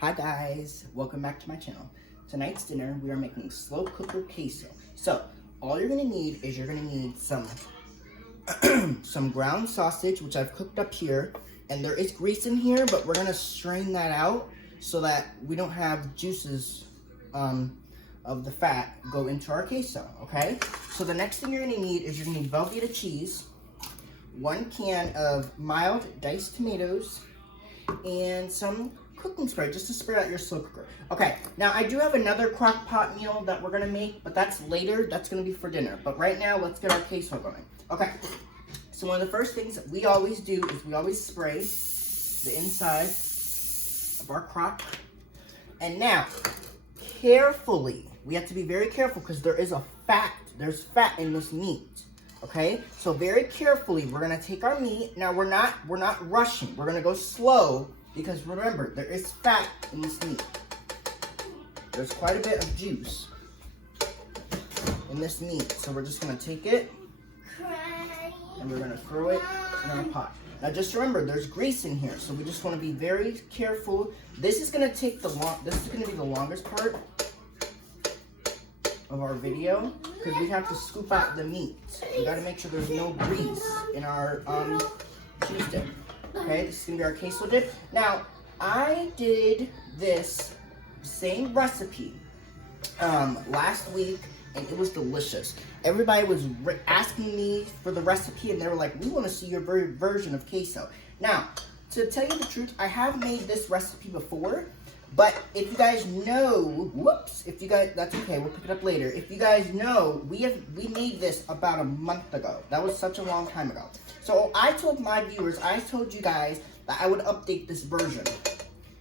Hi guys, welcome back to my channel. Tonight's dinner, we are making slow cooker queso. So, all you're gonna need is some some ground sausage, which I've cooked up here. And there is grease in here, but we're gonna strain that out so that we don't have juices of the fat go into our queso, okay? So the next thing you're gonna need is you're gonna need Velveeta cheese, 1 can of mild diced tomatoes, and some cooking spray just to spread out your slow cooker. Okay, now I do have another crock pot meal that we're gonna make, but that's later. That's gonna be for dinner. But right now, let's get our queso going. Okay, so one of the first things that we always do is we always spray the inside of our crock. And now, carefully, we have to be very careful because there's fat in this meat. Okay, so very carefully, we're gonna take our meat. Now we're not rushing. We're gonna go slow because remember, there is fat in this meat. There's quite a bit of juice in this meat. So we're just gonna take it and we're gonna throw it in our pot. Now just remember, there's grease in here, so we just wanna be very careful. This is gonna be the longest part of our video because we have to scoop out the meat. We gotta make sure there's no grease in our cheese dip. Okay, this is gonna be our queso dip. Now, I did this same recipe last week and it was delicious. Everybody was asking me for the recipe and they were like, we wanna see your version of queso. Now, to tell you the truth, I have made this recipe before. But if you guys know, that's okay, we'll pick it up later. If you guys know, we made this about a month ago. That was such a long time ago. So I told you guys that I would update this version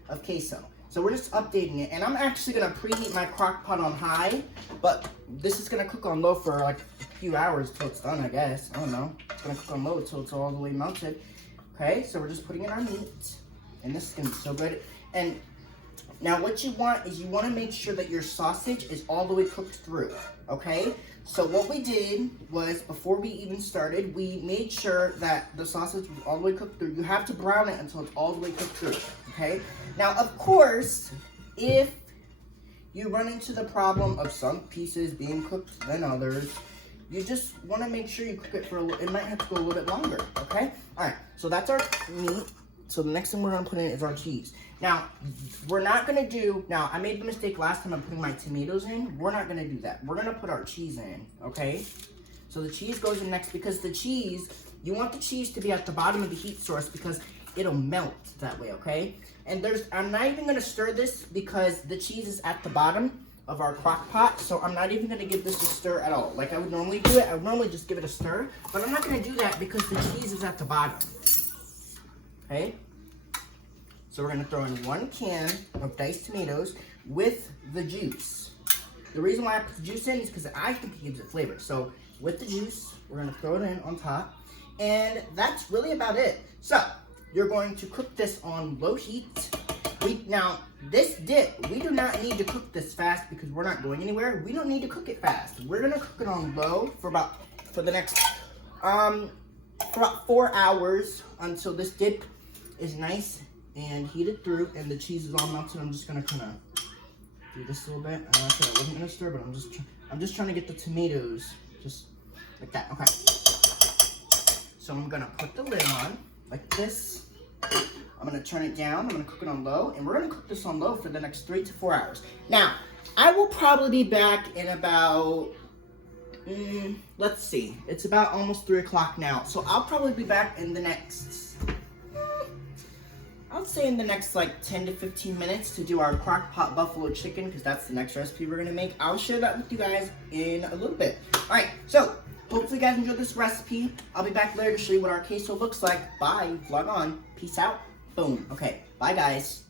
of queso. So we're just updating it. And I'm actually gonna preheat my crock pot on high, but this is gonna cook on low for like a few hours till it's done, I guess. I don't know. It's gonna cook on low till it's all the way melted. Okay, so we're just putting in our meat. And this is gonna be so good. And now what you want is you want to make sure that your sausage is all the way cooked through, okay? So what we did was, before we even started, we made sure that the sausage was all the way cooked through. You have to brown it until it's all the way cooked through, okay? Now, of course, if you run into the problem of some pieces being cooked than others, you just want to make sure you cook it for it might have to go a little bit longer, okay? All right, so that's our meat. So the next thing we're gonna put in is our cheese. Now, I made the mistake last time of putting my tomatoes in. We're not gonna do that. We're gonna put our cheese in, okay? So the cheese goes in next because you want the cheese to be at the bottom of the heat source because it'll melt that way, okay? And I'm not even gonna stir this because the cheese is at the bottom of our crock pot, so I'm not even gonna give this a stir at all. Like I would normally do it, I would normally just give it a stir, but I'm not gonna do that because the cheese is at the bottom. Okay, so we're gonna throw in 1 can of diced tomatoes with the juice. The reason why I put the juice in is because I think it gives it flavor. So with the juice, we're gonna throw it in on top, and that's really about it. So you're going to cook this on low heat. Now this dip, we do not need to cook this fast because we're not going anywhere. We don't need to cook it fast. We're gonna cook it on low for the next for about 4 hours until this dip is nice and heated through and the cheese is all melted. I'm just gonna kind of do this a little bit. I said I wasn't gonna stir, but I'm just trying to get the tomatoes just like that. Okay. So I'm gonna put the lid on like this. I'm gonna turn it down. I'm gonna cook it on low, and we're gonna cook this on low for the next 3 to 4 hours. Now, I will probably be back in about let's see. It's about almost 3 o'clock now. So I'll probably be back in the next, I'll say in the next like 10 to 15 minutes to do our crock pot buffalo chicken because that's the next recipe we're gonna make. I'll share that with you guys in a little bit. All right, so hopefully you guys enjoyed this recipe. I'll be back later to show you what our queso looks like. Bye, vlog on, peace out, boom. Okay, bye guys.